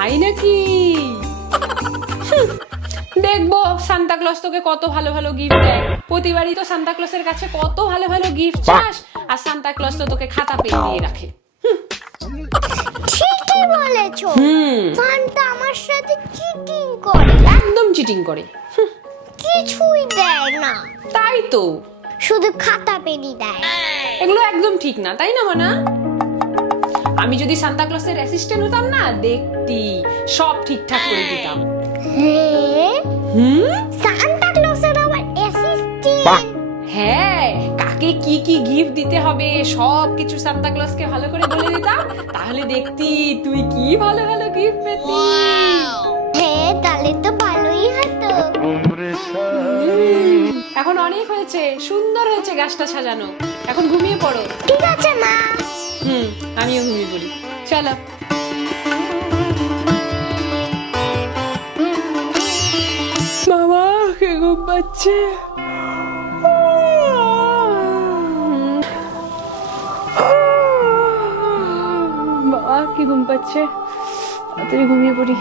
তাই নাকি? দেখব সান্তাক্লস তোকে কত ভালো ভালো গিফট দেয়। প্রতিবারই তো সান্তাক্লসের কাছে কত ভালো ভালো গিফট চাস আর সান্তাক্লস তো তোকে খাতা পেন দিয়ে রাখে। ঠিকই বলেছ। সান্তা আমার সাথে চিটিং করে। একদম চিটিং করে। কিছুই দেয় না। তাই তো। শুধু খাতা পেনই দেয়। এগুলো একদম ঠিক না তাই না মানা? আমি যদি সান্তা ক্লসের অ্যাসিস্ট্যান্ট হতাম না দেখতি সব ঠিকঠাক করে দিতাম। হ্যাঁ হুম? সান্টা ক্লসের আবার অ্যাসিস্ট্যান্ট হ্যাঁ কাকে কি কি গিফট দিতে হবে সব কিছু সান্তা ক্লসকে ভালো করে বলে দিতাম। তাহলে দেখতি তুই কি ভালো ভালো গিফট পেতি হ্যাঁ তাহলে তো ভালোই হতো। এখন অনেক হয়েছে সুন্দর হয়েছে গাছটা সাজানো। এখন ঘুমিয়ে পড়ো। ঠিক আছে মা। হুম, আমিও ঘুমিয়ে পড়ি চলো। বাবা, কে ঘুম পাচ্ছে? বাবা, কি ঘুম পাচ্ছে? তাড়াতাড়ি ঘুমিয়ে পড়ি।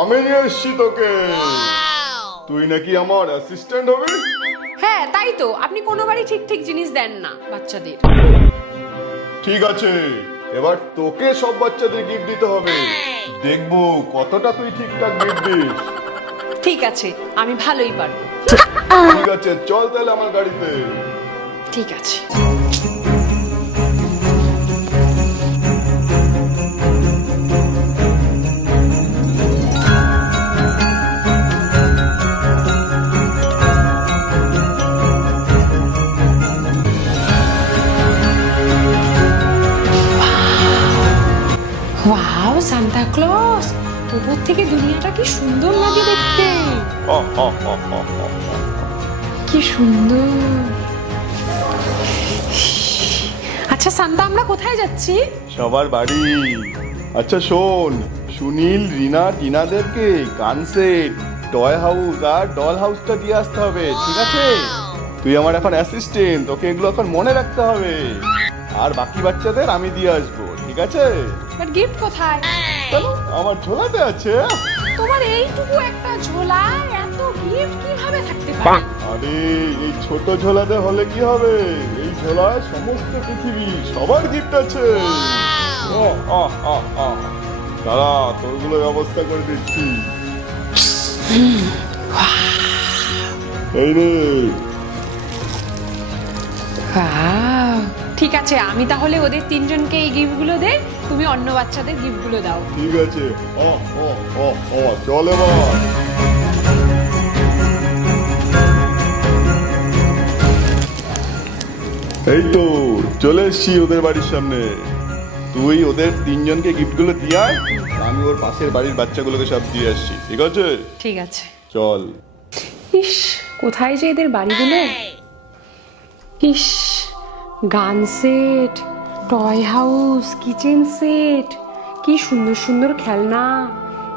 আমি নিয়ে এসছি তোকে তুই নাকি আমার অ্যাসিস্ট্যান্ট হবি? হ্যাঁ তাই তো। আপনি কোনোবারই ঠিক ঠিক জিনিস দেন না বাচ্চাদের। ঠিক আছে এবার তোকে সব বাচ্চাদের গিফট দিতে হবে। দেখব কতটা তুই ঠিকঠাক গিফট দিস। ঠিক আছে আমি ভালোই পারব। ঠিক আছে চল তাহলে আমার গাড়িতে। ঠিক আছে। উপর থেকে দুনিয়াটা কি সুন্দর লাগে দেখতে। কি সুন্দর। আচ্ছা আমরা কোথায় যাচ্ছি? সবার বাড়ি। আচ্ছা শোন সুনীল রিনা টিনাদেরকে গানসেট টয় হাউস আর ডল হাউসটা দিয়ে আসতে হবে ঠিক আছে? তুই আমার এখন অ্যাসিস্ট্যান্ট তোকে এগুলো এখন মনে রাখতে হবে। আর বাকি বাচ্চাদের আমি দিয়ে আসব ঠিক আছে? বাট গিফট কোথায়? আমার ঝোলাতে আছে। তোমার এইটুকু একটা ঝোলা এত গিফট কীভাবে থাকতে পারে? আরে এই ছোট ঝোলাতে হলে কি হবে? এই ঝোলায় সমস্ত পৃথিবী সবার গিফট আছে। ও, আ, আ, আ। দাঁড়া তোরগুলো ব্যবস্থা করে দিচ্ছি। এই রে! ঠিক আছে আমি তাহলে ওদের তিনজনকে এই গিফটগুলো দে তুমি অন্য বাচ্চাদের গিফটগুলো দাও। ঠিক আছে। ও ও ও ও চল এবার। এই তো চলে এসছি ওদের বাড়ির সামনে। তুই ওদের তিনজনকে গিফটগুলো দিয়ে আয় আমি ওর পাশের বাড়ির বাচ্চাগুলোকে সব দিয়ে আসছি ঠিক আছে? ঠিক আছে। চল। ইস কোথায় যে এদের বাড়িগুলো? ইস gun set toy house kitchen set কি সুন্দর সুন্দর খেলনা।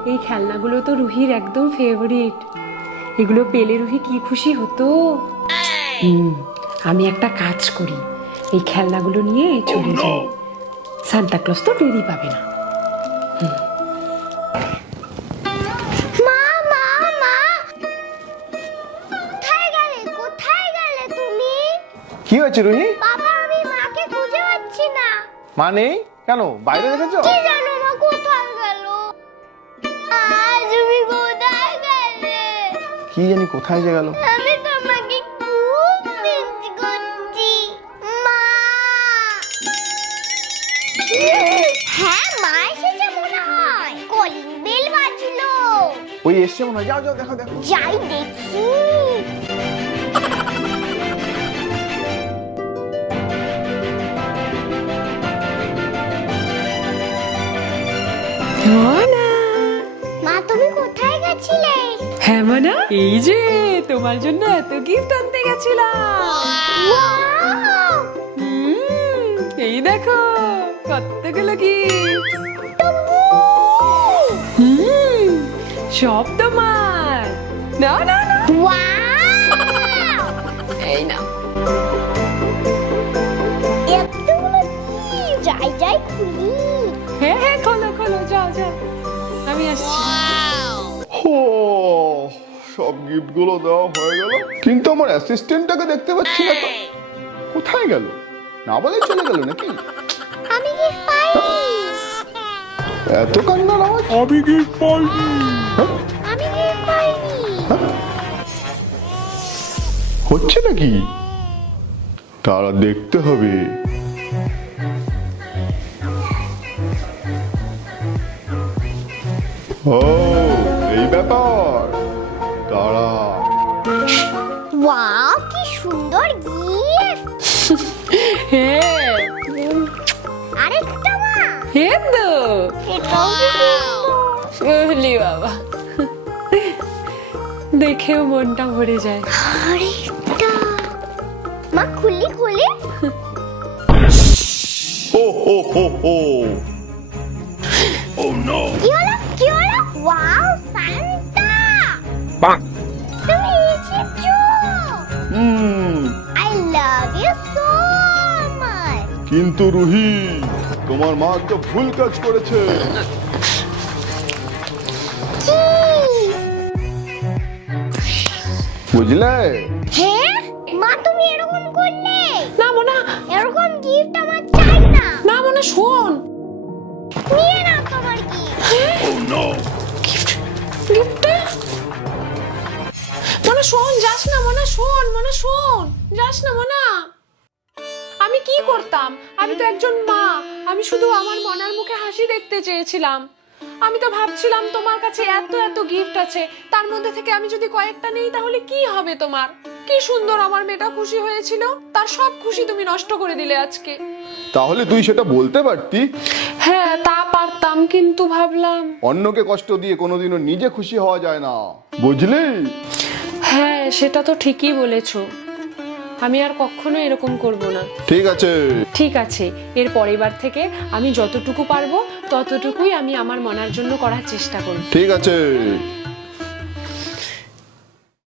এই খেলনাগুলো তো রুহির একদম ফেভারিট এগুলো পেলে রুহি কি খুশি হতো? হুম আমি একটা কাজ করি। এই খেলনাগুলো নিয়ে চলে যাই। সান্তা ক্লজ তো টেরই পাবে না। মা মা মা! কোথায় গেলে? কোথায় গেলে তুমি? কি হয়েছে রুহি? মা নেই কেন? বাইরে রেখেছো? কি জানো মা কোথায় গেল? আজ তুমি কোথায় গেলে? কি জানি কোথায় যে গেল? আমি তোমাকে খুব মিস করছি মা। হ্যাঁ মা এসেছে মনে হয়। কলিং বেল বাজলো। ওই এসছে মনে হয়। যাও যাও দেখো দেখো। যাই দেখি। মানা এই যে তোমার জন্য এত গিফট আনতে গেছিলাম। এই দেখো কতগুলো গিফট হুম সব তোমার। না না না এই না যাই যাই খুলি। হ্যাঁ হ্যাঁ খোলো খোলো যাও যাও। আমি আসছি। সব গিফটগুলো দেওয়া হয়ে গেল। কিন্তু আমার অ্যাসিস্ট্যান্টটাকে দেখতে পাচ্ছি না তো। কোথায় গেল? না বলে চলে গেল নাকি? আমি কি পাইনি। এত কান্নার আওয়াজ? আমি গিফট পাইনি। আমি কি পাইনি। হচ্ছে নাকি? তারা দেখতে হবে। ও এই ব্যাপার। হ্যাঁ আরেকটা মা। হ্যাঁ তো এটাও কি বাবা। দেখেও মনটা ভরে যায়। আরেকটা। মা খুলি খুলি। হো হো হো হো। ও নো কি হলো কি হলো? ওয়াও সান্তা তুমি কিন্তু রুহি তোমার মা একটা ভুল কাজ করেছে। বুঝলে? হ্যাঁ মা তুমি এরকম করলে? না মোনা। এরকম গিফট আমার চাই না। না মোনা শোন। নিয়ে নাও তোমার গিফট গিফটটা মনা শোন যাস না মনা শোন মনা শোন যাস না মনা। কি করতাম? আমি তো একজন মা। আমি শুধু আমার মনার মুখে হাসি দেখতে চেয়েছিলাম। আমি তো ভাবছিলাম তোমার কাছে এত এত গিফট আছে। তার মধ্যে থেকে আমি যদি কয়েকটা নেই তাহলে কি হবে তোমার? কি সুন্দর আমার মেয়েটা খুশি হয়েছিল। তার সব খুশি তুমি নষ্ট করে দিলে আজকে। তাহলে তুই সেটা বলতে পারতি? হ্যাঁ তা পারতাম কিন্তু ভাবলাম। অন্যকে কষ্ট দিয়ে কোনোদিনও নিজে খুশি হওয়া যায় না। বুঝলি? হ্যাঁ সেটা তো ঠিকই বলেছ। আমি আর কখনো এরকম করব না। ঠিক আছে। ঠিক আছে এর পরের বার থেকে আমি যতটুকু পারব ততটুকুই আমি আমার মনার জন্য করার চেষ্টা করব। ঠিক আছে।